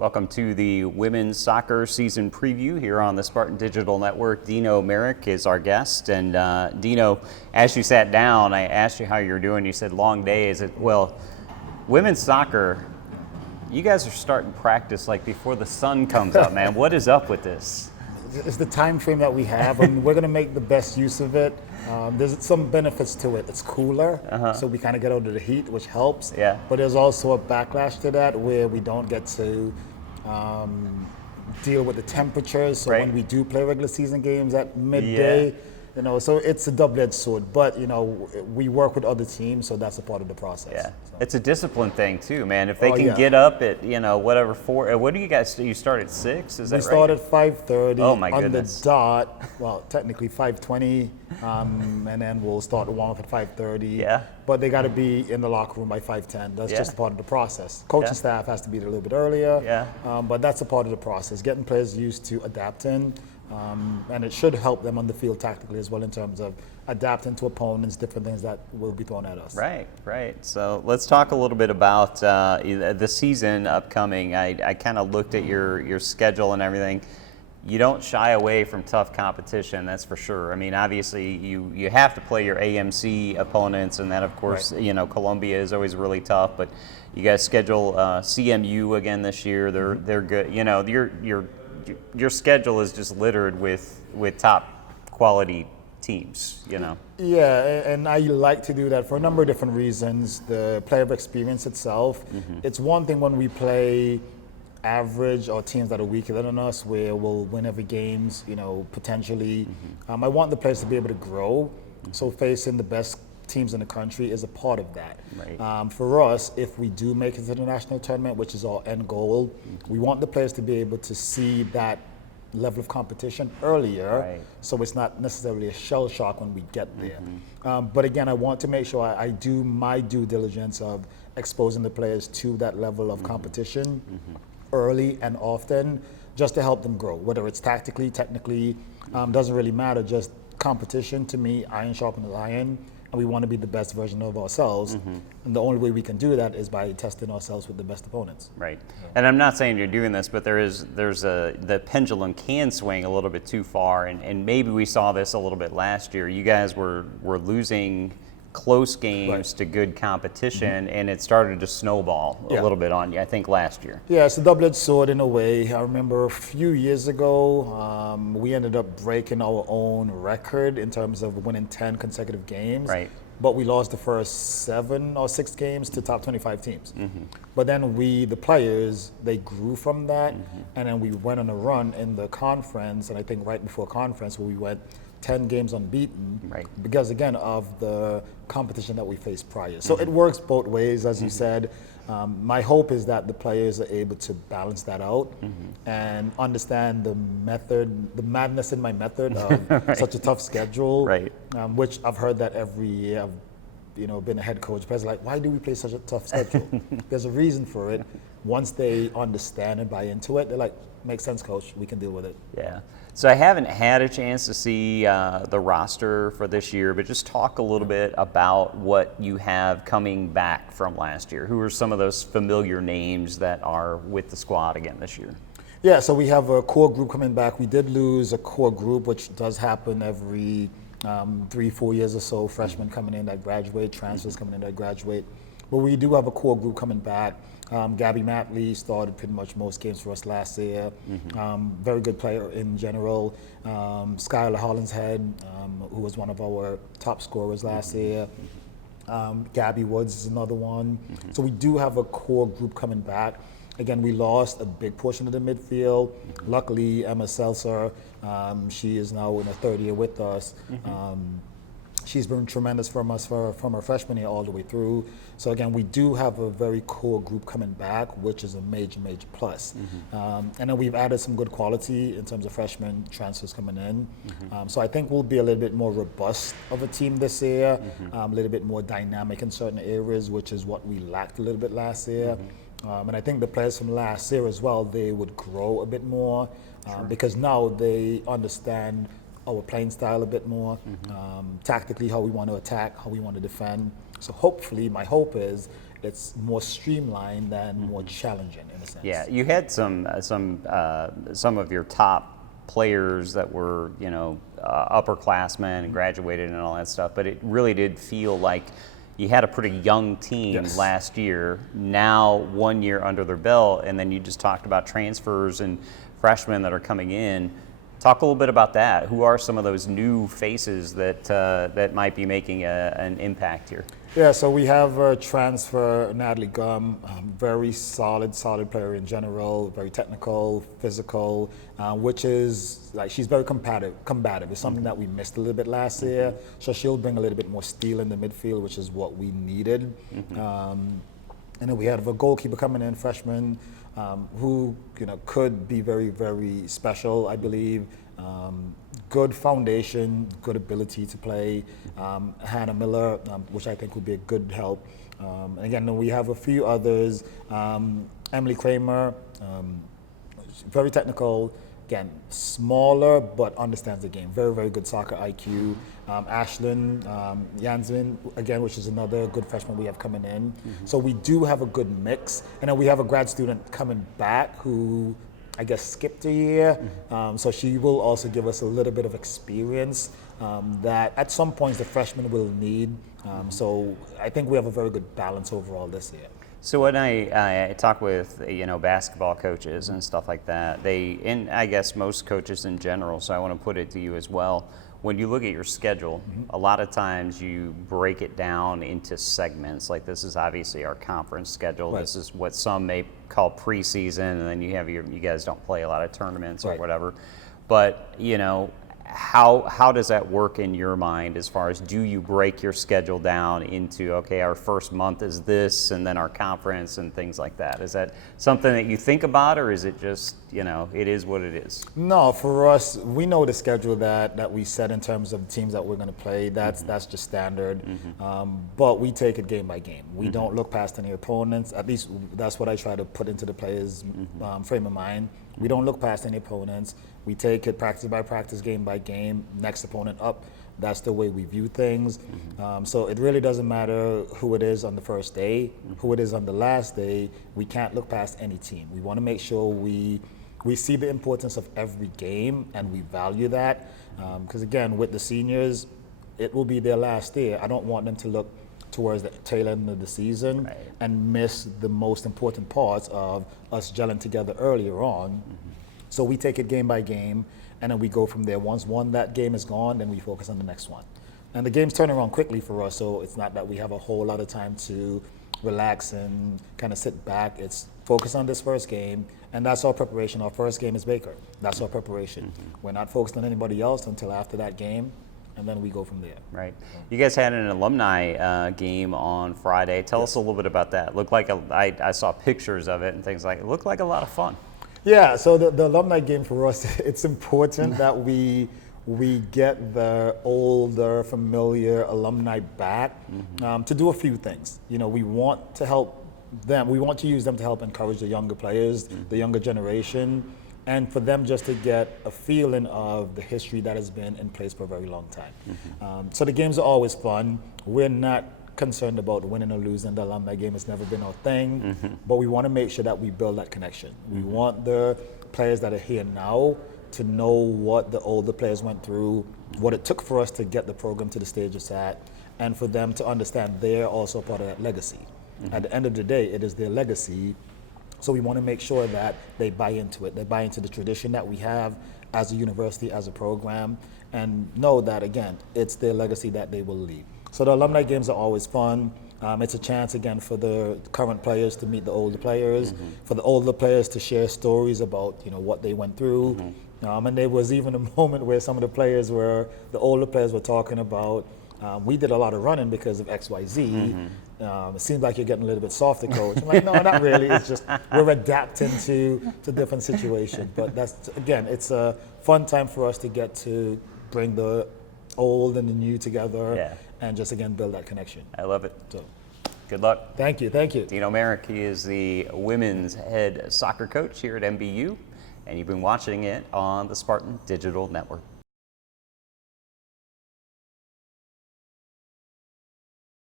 Welcome to the Women's Soccer Season Preview here on the Spartan Digital Network. Deno Merrick is our guest. And Deno, as you sat down, I asked you how you're doing. You said long days. Well, women's soccer, you guys are starting practice like before the sun comes up, man. What is up with this? It's the time frame that we have, and we're going to make the best use of it. There's some benefits to it. It's cooler, so we kind of get out of the heat, which helps. Yeah. But there's also a backlash to that where we don't get to deal with the temperatures. So when we do play regular season games at midday, so it's a double-edged sword. But we work with other teams, so that's a part of the process. Yeah, so. It's a discipline thing too, man. If they can get up at whatever 4. What do you guys do? You start at 6? Is that right? We start at 5:30. Oh my on goodness. the dot. Well, technically 5:20, and then we'll start the warm up at 5:30. Yeah. But they got to be in the locker room by 5:10. That's just part of the process. Coaching staff has to be there a little bit earlier. Yeah. But that's a part of the process. Getting players used to adapting. And it should help them on the field tactically as well in terms of adapting to opponents, different things that will be thrown at us. Right. So let's talk a little bit about the season upcoming. I kind of looked at your schedule and everything. You don't shy away from tough competition, that's for sure. I mean, obviously you have to play your AMC opponents, and that of course, Columbia is always really tough. But you guys schedule CMU again this year. They're good. Your schedule is just littered with top quality teams, Yeah, and I like to do that for a number of different reasons. The player experience itself. It's one thing when we play average or teams that are weaker than us where we'll win every games, potentially. I want the players to be able to grow. So facing the best teams in the country is a part of that. Right. For us, if we do make it to the national tournament, which is our end goal, we want the players to be able to see that level of competition earlier, so it's not necessarily a shell shock when we get there. But again, I want to make sure I do my due diligence of exposing the players to that level of competition early and often, just to help them grow, whether it's tactically, technically, doesn't really matter. Just competition, to me, iron sharpens iron. And we want to be the best version of ourselves. And the only way we can do that is by testing ourselves with the best opponents. Right. And I'm not saying you're doing this, but the pendulum can swing a little bit too far. And maybe we saw this a little bit last year. You guys were losing close games to good competition, and it started to snowball a little bit on you, I think, last year. Yeah, it's a double-edged sword in a way. I remember a few years ago, we ended up breaking our own record in terms of winning 10 consecutive games. Right. But we lost the first 7 or 6 games to top 25 teams. But then the players, they grew from that, and then we went on a run in the conference, and I think right before conference where we went 10 games unbeaten, because again of the competition that we faced prior. So it works both ways, as you said. My hope is that the players are able to balance that out and understand the madness in my method of such a tough schedule, which I've heard that every year. I've been a head coach, players are like, why do we play such a tough schedule? There's a reason for it. Once they understand and buy into it, they're like, makes sense, coach, we can deal with it. Yeah. So I haven't had a chance to see the roster for this year, but just talk a little bit about what you have coming back from last year. Who are some of those familiar names that are with the squad again this year? Yeah, so we have a core group coming back. We did lose a core group, which does happen every 3-4 years or so. Freshmen coming in that graduate, transfers coming in that graduate. But we do have a core group coming back. Gabby Matley started pretty much most games for us last year. Very good player in general. Skylar Hollinshead, who was one of our top scorers last year. Gabby Woods is another one. So we do have a core group coming back. Again, we lost a big portion of the midfield. Luckily, Emma Seltzer, she is now in her 3rd year with us. She's been tremendous from us from her freshman year all the way through. So again, we do have a very core group coming back, which is a major plus. And then we've added some good quality in terms of freshman transfers coming in. So I think we'll be a little bit more robust of a team this year, a little bit more dynamic in certain areas, which is what we lacked a little bit last year. And I think the players from last year as well, they would grow a bit more because now they understand our playing style a bit more, tactically how we want to attack, how we want to defend. So hopefully, my hope is it's more streamlined than more challenging in a sense. Yeah, you had some of your top players that were, upperclassmen and graduated and all that stuff, but it really did feel like you had a pretty young team Yes. last year, now 1 year under their belt, and then you just talked about transfers and freshmen that are coming in. Talk a little bit about that. Who are some of those new faces that might be making an impact here? Yeah, so we have a transfer, Natalie Gum, very solid player in general, very technical, physical, which is, like, she's very combative. It's something that we missed a little bit last year, so she'll bring a little bit more steel in the midfield, which is what we needed. And then we have a goalkeeper coming in, freshman, who could be very, very special, I believe. Good foundation, good ability to play. Hannah Miller, which I think would be a good help. And again, we have a few others. Emily Kramer, very technical. Again, smaller but understands the game. Very, very good soccer IQ. Ashlyn Yansmin, again, which is another good freshman we have coming in. So we do have a good mix. And then we have a grad student coming back who, I guess, skipped a year. So she will also give us a little bit of experience that at some points the freshmen will need. So I think we have a very good balance overall this year. So when I talk with basketball coaches and stuff like that, and I guess most coaches in general, so I want to put it to you as well, when you look at your schedule, a lot of times you break it down into segments. Like, this is obviously our conference schedule. Right. This is what some may call preseason, and then you guys don't play a lot of tournaments or Right. whatever. But how does that work in your mind as far as, do you break your schedule down into, okay, our first month is this, and then our conference and things like that? Is that something that you think about, or is it just, it is what it is? No, for us, we know the schedule that we set in terms of teams that we're going to play. That's just standard. But we take it game by game. We don't look past any opponents. At least that's what I try to put into the players' frame of mind. We don't look past any opponents. We take it practice by practice, game by game, next opponent up. That's the way we view things. So it really doesn't matter who it is on the first day, who it is on the last day. We can't look past any team. We want to make sure we see the importance of every game, and we value that. Because again, with the seniors, it will be their last year. I don't want them to look towards the tail end of the season and miss the most important parts of us gelling together earlier on. So we take it game by game, and then we go from there. Once that game is gone, then we focus on the next one. And the games turn around quickly for us, so it's not that we have a whole lot of time to relax and kind of sit back. It's focus on this first game, and that's our preparation. Our first game is Baker. That's our preparation. We're not focused on anybody else until after that game, and then we go from there. Right. You guys had an alumni game on Friday. Tell us a little bit about that. Looked like I saw pictures of it and things like it. Looked like a lot of fun. Yeah, so the alumni game for us, it's important that we get the older, familiar alumni back to do a few things. We want to help them. We want to use them to help encourage the younger players, the younger generation, and for them just to get a feeling of the history that has been in place for a very long time. So the games are always fun. We're not concerned about winning or losing. The alumni game has never been our thing, but we want to make sure that we build that connection. We want the players that are here now to know what the older players went through, what it took for us to get the program to the stage it's at, and for them to understand they're also part of that legacy. At the end of the day, it is their legacy, so we want to make sure that they buy into it. They buy into the tradition that we have as a university, as a program, and know that, again, it's their legacy that they will leave. So the alumni games are always fun. It's a chance, again, for the current players to meet the older players, for the older players to share stories about what they went through. And there was even a moment where some of the older players were talking about, we did a lot of running because of XYZ. It seems like you're getting a little bit softer, coach. I'm like, no, not really. It's just we're adapting to different situations. But that's, again, it's a fun time for us to get to bring the old and the new together and just, again, build that connection. I love it. So, good luck. thank you. Deno Merrick, he is the women's head soccer coach here at MBU, and you've been watching it on the Spartan Digital Network.